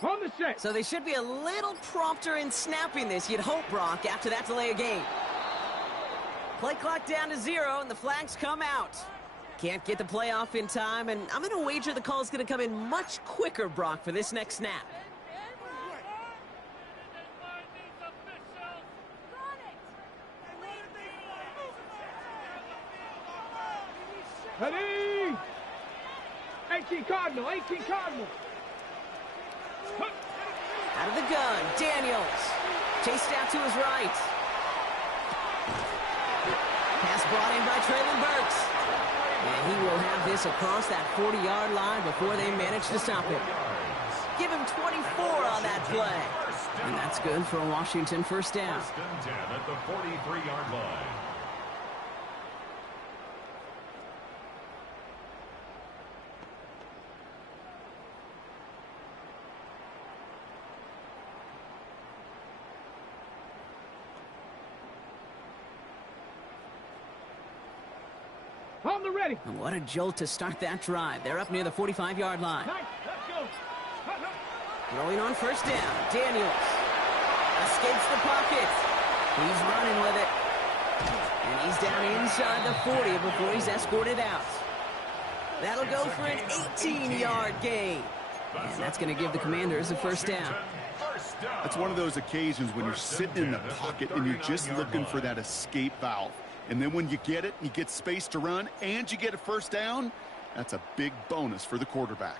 On the set. So they should be a little prompter in snapping this, you'd hope, Brock, after that delay of game. Play clock down to 0, and the flags come out. Can't get the play off in time, and I'm going to wager the call's going to come in much quicker, Brock, for this next snap. Ready? 18 Cardinal, 18 Cardinal. Out of the gun, Daniels. Chased out to his right. Pass brought in by Traylon Burks. And he will have this across that 40-yard line before they manage to stop him. Give him 24 on that play. And that's good for a Washington first down. First and 10 at the 43-yard line. On the ready. And what a jolt to start that drive. They're up near the 45-yard line. Nice. Let's go. Throwing on first down. Daniels escapes the pocket. He's running with it. And he's down inside the 40 before he's escorted out. That'll go for an 18-yard gain. And that's going to give the Commanders a first down. It's one of those occasions when you're sitting in the pocket and you're just looking for that escape valve. And then when you get it, you get space to run, and you get a first down, that's a big bonus for the quarterback.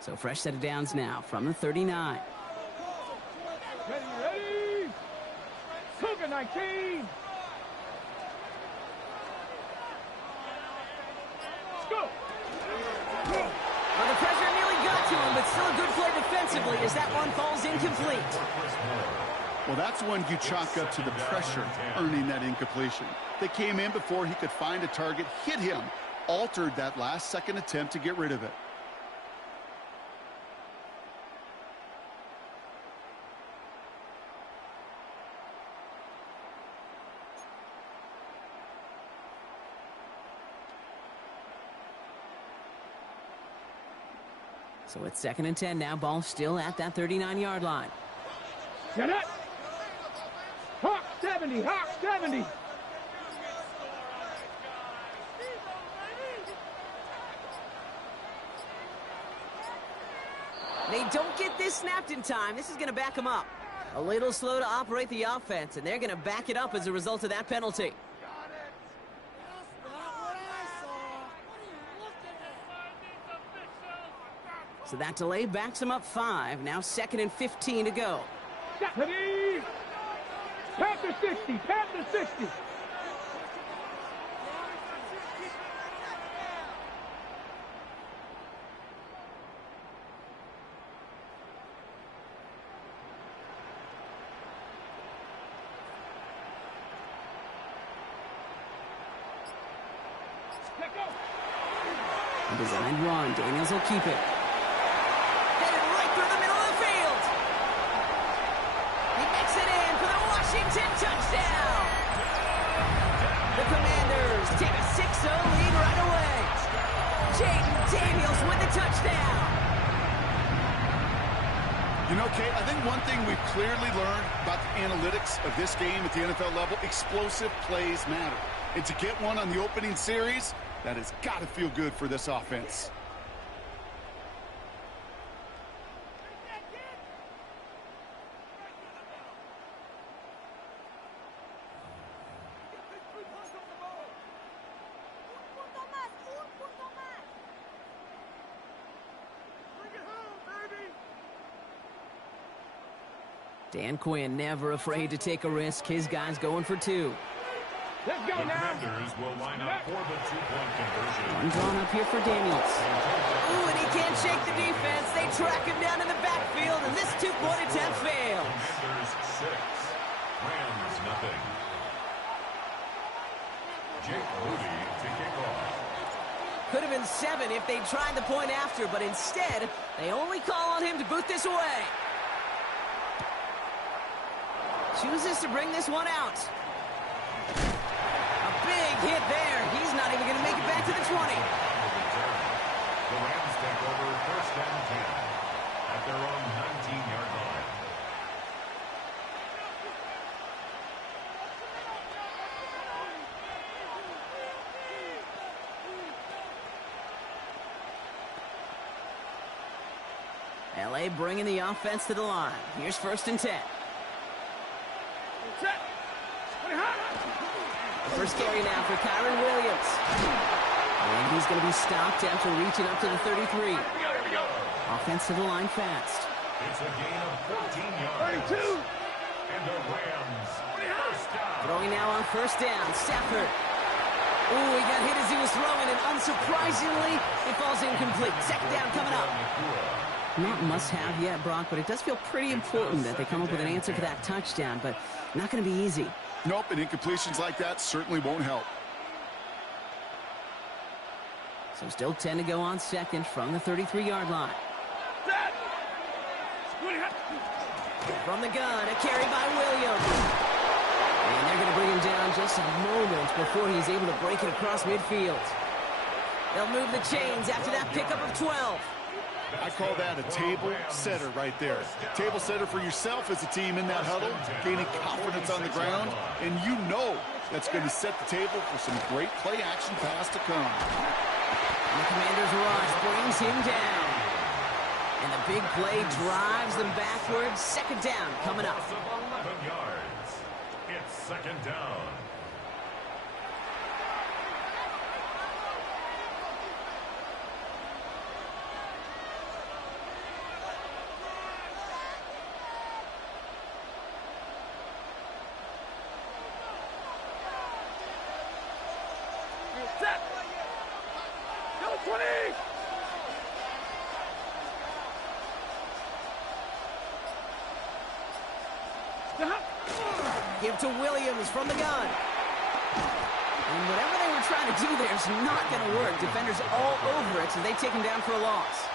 So fresh set of downs now from the 39. Ready. Cougar 19. Let's go. Well, the pressure nearly got to him, but still a good play defensively as that one falls incomplete. Well, that's one you chalk up to the pressure earning that incompletion. They came in before he could find a target, hit him, altered that last-second attempt to get rid of it. So it's 2nd and 10 now. Ball still at that 39-yard line. Get it. Hawk 70, Hawk 70. They don't get this snapped in time. This is going to back them up. A little slow to operate the offense, and they're going to back it up as a result of that penalty. So that delay backs them up 5. Now 2nd and 15 to go. Ready. Panther 60, Panther 60. Let go. A designed run. Daniels will keep it. Headed right through the middle of the field. He makes it in for the Washington touchdown. The Commanders take a 6-0 lead right away. Jaden Daniels with the touchdown. You know, Kate, I think one thing we've clearly learned about the analytics of this game at the NFL level, explosive plays matter. And to get one on the opening series, that has got to feel good for this offense. Dan Quinn never afraid to take a risk. His guy's going for 2. Let's go The now. Commanders will line up for the two-point conversion. One drawn up here for Daniels. Ooh, and he can't shake the defense. They track him down in the backfield, and this two-point attempt fails. Commanders 6, Rams nothing. Jake Moody to kick off. Could have been 7 if they'd tried the point after, but instead, they only call on him to boot this away. Chooses to bring this one out. A big hit there. He's not even going to make it back to the 20. The Rams take over first and 10 at their own 19-yard line. LA bringing the offense to the line. Here's first and 10. Set. First carry now for Kyron Williams. And he's going to be stopped after reaching up to the 33. Offense to the line fast. It's a gain of 14 yards. 32. And the Rams first down. Throwing now on first down. Stafford. Ooh, he got hit as he was throwing, and unsurprisingly, it falls incomplete. Second down coming up. Not must-have yet, Brock, but it does feel pretty important that they come up with an answer for that touchdown, but not going to be easy. Nope, and incompletions like that certainly won't help. So still 10 to go on second from the 33-yard line. Set. From the gun, a carry by Williams. And they're going to bring him down just a moment before he's able to break it across midfield. They'll move the chains after that pickup of 12. I call that a table setter right there. Table setter for yourself as a team in that huddle, gaining confidence on the ground, and you know that's going to set the table for some great play-action pass to come. And the Commander's rush brings him down. And the big play drives them backwards. Second down coming up. 11 yards. It's second down. Set. Number 20. Give to Williams from the gun. And whatever they were trying to do there is not going to work. Defenders all over it, so they take him down for a loss.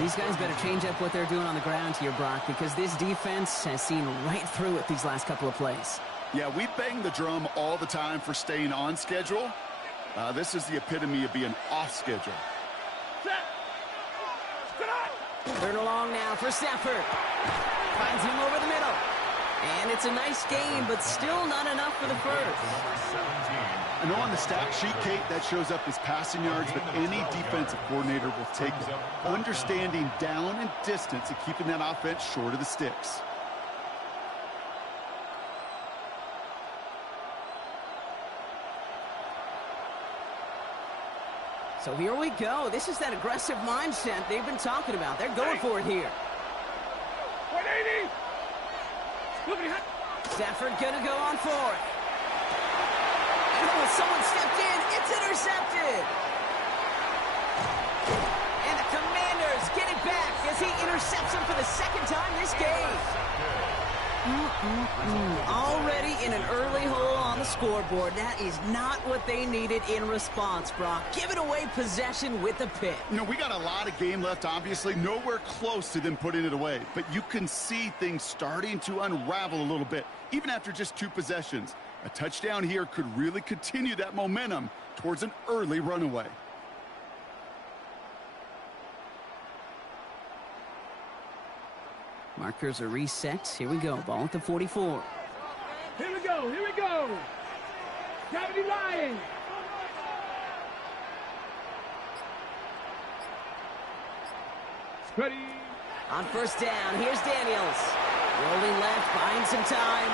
These guys better change up what they're doing on the ground here, Brock, because this defense has seen right through it these last couple of plays. Yeah, we bang the drum all the time for staying on schedule. This is the epitome of being off schedule. Set. Third and long now for Stafford. Finds him over the middle. And it's a nice game, but still not enough for the first. I know on the stat sheet, Kate, that shows up as passing yards, but any defensive coordinator will take it. Understanding down and distance and keeping that offense short of the sticks. So here we go. This is that aggressive mindset they've been talking about. They're going for it here. 180. Stafford gonna go on fourth. Oh, someone stepped in. It's intercepted. And the Commanders get it back as he intercepts him for the second time this game. Already in an early hole on the scoreboard. That is not what they needed in response, Brock. Giving away possession with the pick. You know, we got a lot of game left, obviously. Nowhere close to them putting it away. But you can see things starting to unravel a little bit, even after just 2 possessions. A touchdown here could really continue that momentum towards an early runaway. Markers are reset. Here we go. Ball at the 44. Here we go. Here we go. Gravity Lions. Ready. On first down, here's Daniels. Rolling left, buying some time.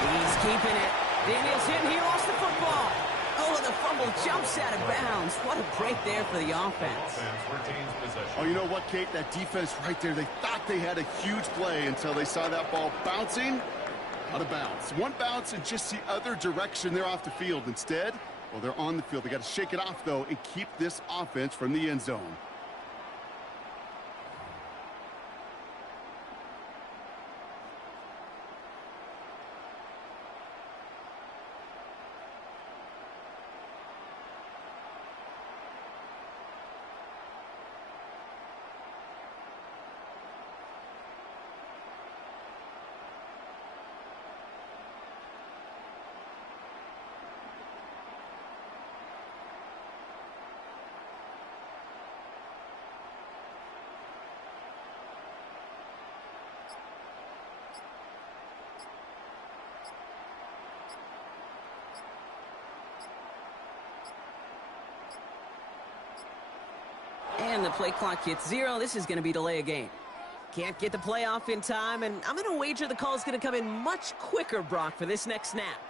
He's keeping it. Daniels hit, and he lost the football. Oh, the fumble jumps out of bounds. What a break there for the offense. Oh, you know what, Kate? That defense right there, they thought they had a huge play until they saw that ball bouncing out of bounds. One bounce in just the other direction, they're off the field. Instead, well, they're on the field. They got to shake it off, though, and keep this offense from the end zone. the play clock hits 0, this is going to be delay a game. Can't get the play off in time, and I'm going to wager the call is going to come in much quicker, Brock, for this next snap.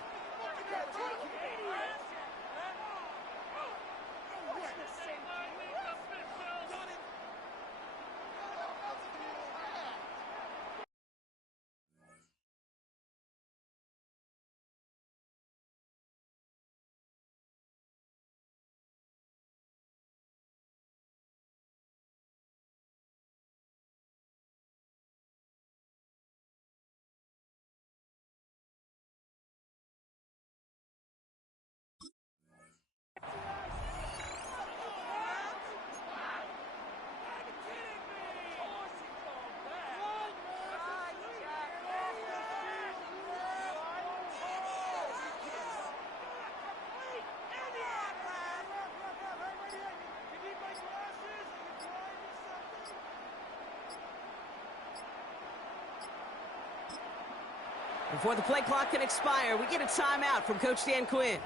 Before the play clock can expire, we get a timeout from Coach Dan Quinn.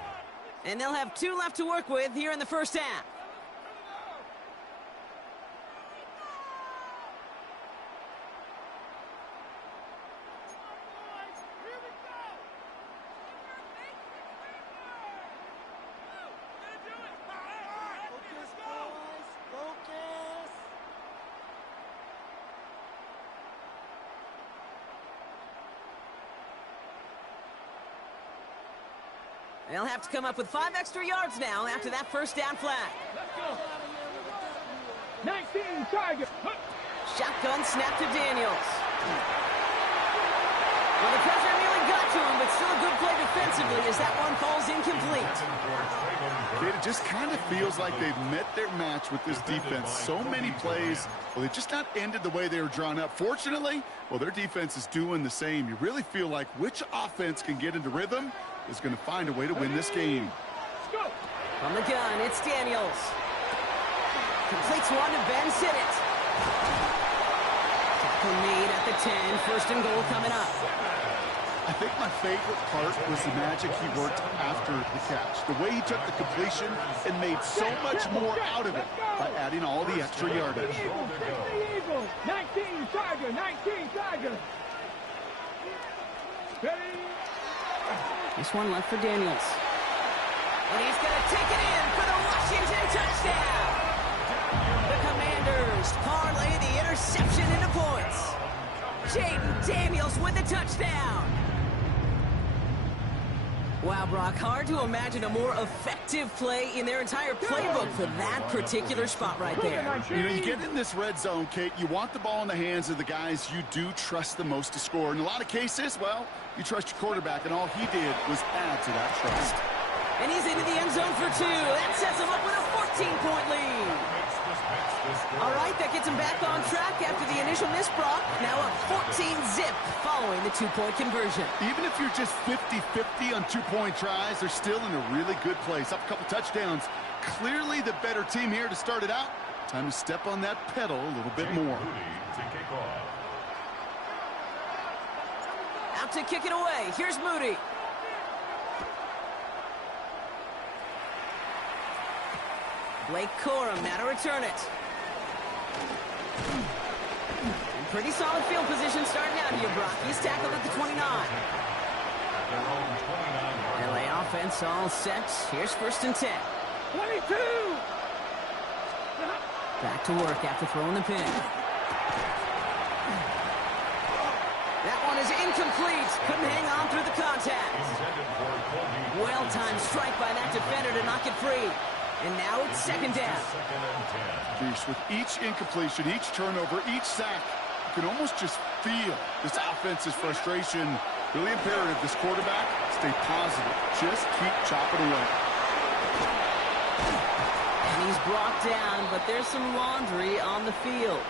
And they'll have 2 left to work with here in the first half. They'll have to come up with 5 extra yards now after that first down flag. 19, Tiger. Shotgun snap to Daniels. Well, the pressure nearly got to him, but still a good play defensively as that one falls incomplete. It just kind of feels like they've met their match with this defense. So many plays, well, they've just not ended the way they were drawn up. Fortunately, well, their defense is doing the same. You really feel like which offense can get into rhythm is going to find a way to win this game. From the gun, it's Daniels. Completes one to Ben Sinnott. Tackle made at the 10. First and goal coming up. I think my favorite part was the magic he worked after the catch. The way he took the completion and made so much more out of it by adding all the extra yardage. 19, Tiger. 19, Tiger. Ready? This one left for Daniels. And he's going to take it in for the Washington touchdown. The Commanders parlay the interception into points. Jaden Daniels with the touchdown. Wow, Brock, hard to imagine a more effective play in their entire playbook for that particular spot right there. You know, you get in this red zone, Kate, you want the ball in the hands of the guys you do trust the most to score. In a lot of cases, well, you trust your quarterback, and all he did was add to that trust. And he's into the end zone for 2. That sets him up with a 14-point lead. All right, that gets him back on track after the initial miss, Brock. Now up 14-zip following the 2-point conversion. Even if you're just 50-50 on 2-point tries, they're still in a really good place. Up a couple touchdowns. Clearly the better team here to start it out. Time to step on that pedal a little bit more. Out to kick it away. Here's Moody. Blake Corum now to return it. And pretty solid field position starting out here, Brock. He's tackled at the 29. LA offense all set. Here's first and 10. 22. Back to work after throwing the pin. That one is incomplete. Couldn't hang on through the contact. Well-timed strike by that defender to knock it free. And now it's second down. With each incompletion, each turnover, each sack, you can almost just feel this offense's frustration. Really imperative, this quarterback, stay positive. Just keep chopping away. And he's brought down, but there's some laundry on the field.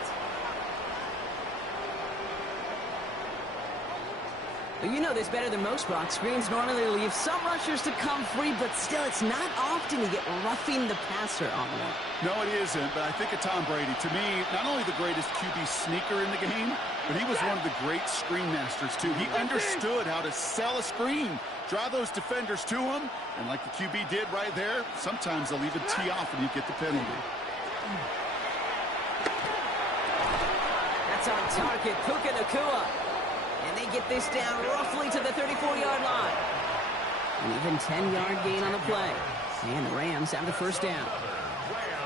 Well, you know this better than most, Brock. Screens normally leave some rushers to come free, but still, it's not often you get roughing the passer on one. No, it isn't, but I think of Tom Brady. To me, not only the greatest QB sneaker in the game, but he was one of the great screen masters, too. He understood how to sell a screen, draw those defenders to him, and like the QB did right there, sometimes they'll even tee off and you get the penalty. Shots on target, Puka Nacua. And they get this down roughly to the 34-yard line. An even 10-yard gain on the play. And the Rams have the first down.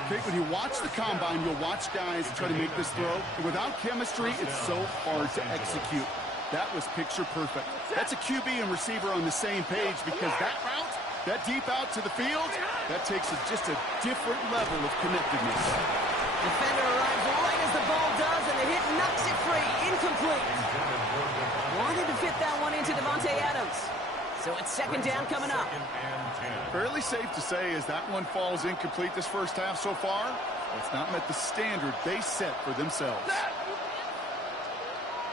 Okay, when you watch the combine, you'll watch guys try to make this throw. And without chemistry, it's so hard to execute. That was picture perfect. That's a QB and receiver on the same page because that route, that deep out to the field, that takes just a different level of connectedness. Defender arrives right as the ball does, and the hit knocks it free. Incomplete. Wanted to fit that one into Devontae Adams. So it's second down coming up. Fairly safe to say as that one falls incomplete this first half so far, it's not met the standard they set for themselves.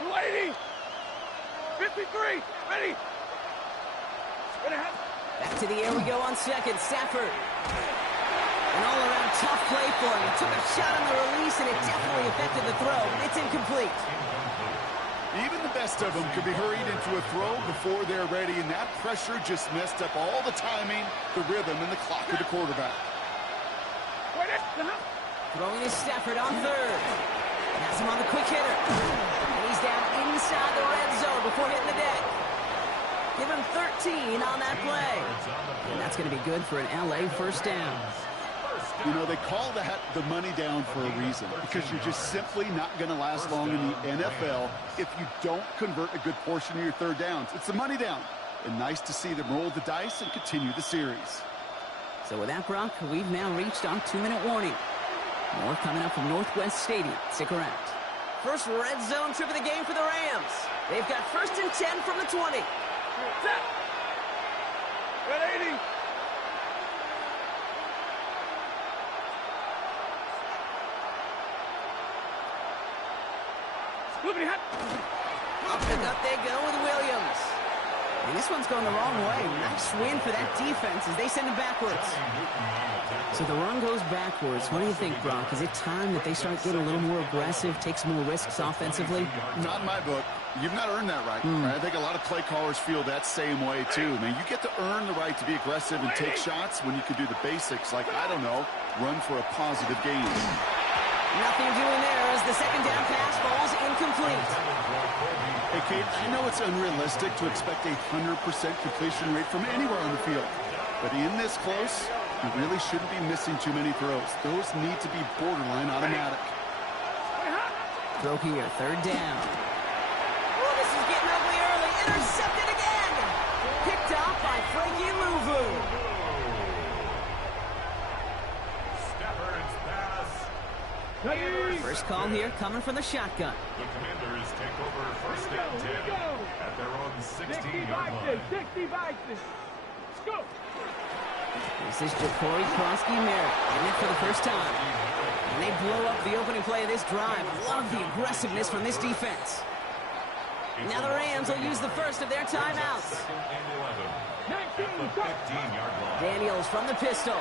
280. 53. Ready. Back to the air we go on second. Stafford. An all-around tough play for him. He took a shot on the release, and it definitely affected the throw. It's incomplete. Even the best of them could be hurried into a throw before they're ready, and that pressure just messed up all the timing, the rhythm, and the clock of the quarterback. Throwing is Stafford on third. Has him on the quick hitter. And he's down inside the red zone before hitting the deck. Give him 13 on that play. And that's going to be good for an LA first down. You know, they call that the money down for a reason, because you're just simply not going to last long in the NFL if you don't convert a good portion of your third downs. It's the money down. And nice to see them roll the dice and continue the series. So with that, Brock, we've now reached our 2-minute warning. More coming up from Northwest Stadium. Stick around. First red zone trip of the game for the Rams. They've got first and 10 from the 20. Set. 180. Up and up they go with Williams. And this one's going the wrong way. Nice win for that defense as they send it backwards. So the run goes backwards. What do you think, Brock? Is it time that they start getting a little more aggressive, take some more risks offensively? Not in my book. You've not earned that right. I think a lot of play callers feel that same way, too. Man, you get to earn the right to be aggressive and take shots when you can do the basics, like, I don't know, run for a positive gain. Nothing doing there as the second down pass falls incomplete. Hey, Kate, I know it's unrealistic to expect a 100% completion rate from anywhere on the field. But in this close, you really shouldn't be missing too many throws. Those need to be borderline automatic. Throw here, third down. Oh, this is getting ugly early. Intercepted again. Picked off by Frankie Louvu. First call here coming from the shotgun. The Commanders take over first and 10 at their own 16-yard line. 60 boxes. Let's go. This is Ja'Cory Krosky-Merritt getting it for the first time. And they blow up the opening play of this drive. Love the aggressiveness from this defense. Now the Rams will use the first of their timeouts. Daniels from the pistol.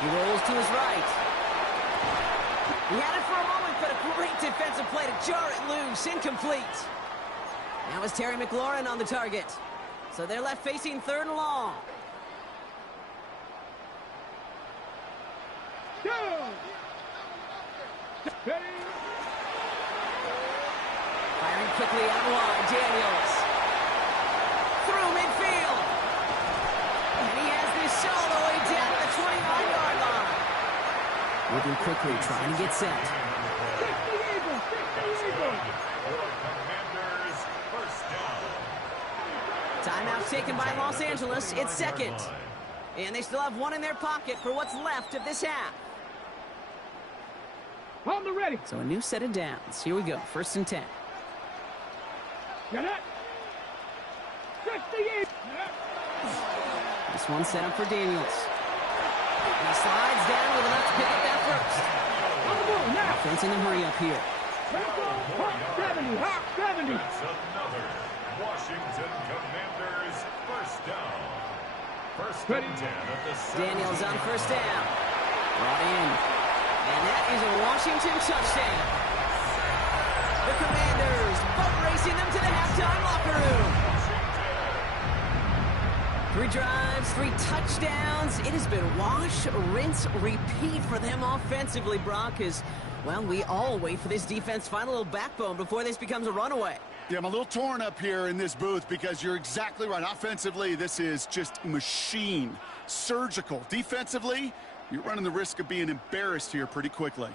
He rolls to his right. He had it for a moment, but a great defensive play to jar it loose. Incomplete. Now is Terry McLaurin on the target. So they're left facing third and long. Go. Firing quickly out wide. Daniels. Through midfield. And he has this all the way down to the 29-yard line. Moving quickly, trying to get set. Timeout taken by Los Angeles. It's second. And they still have one in their pocket for what's left of this half. On the ready. So a new set of downs. Here we go. First and 10. Got it. 68. This one set up for Daniels. And he slides down with enough to pick up that first. On the ball now. Offense in a hurry up here. Hot 70. Hot 70. That's another Washington Commanders first down. First and 10 at the Daniels on first down. Brought in. And that is a Washington touchdown. The Commanders boat racing them to the halftime locker room. 3 drives, 3 touchdowns. It has been wash, rinse, repeat for them offensively, Brock, as Well, we all wait for this defense to find a little backbone before this becomes a runaway. Yeah, I'm a little torn up here in this booth because you're exactly right. Offensively, this is just machine. Surgical. Defensively, you're running the risk of being embarrassed here pretty quickly.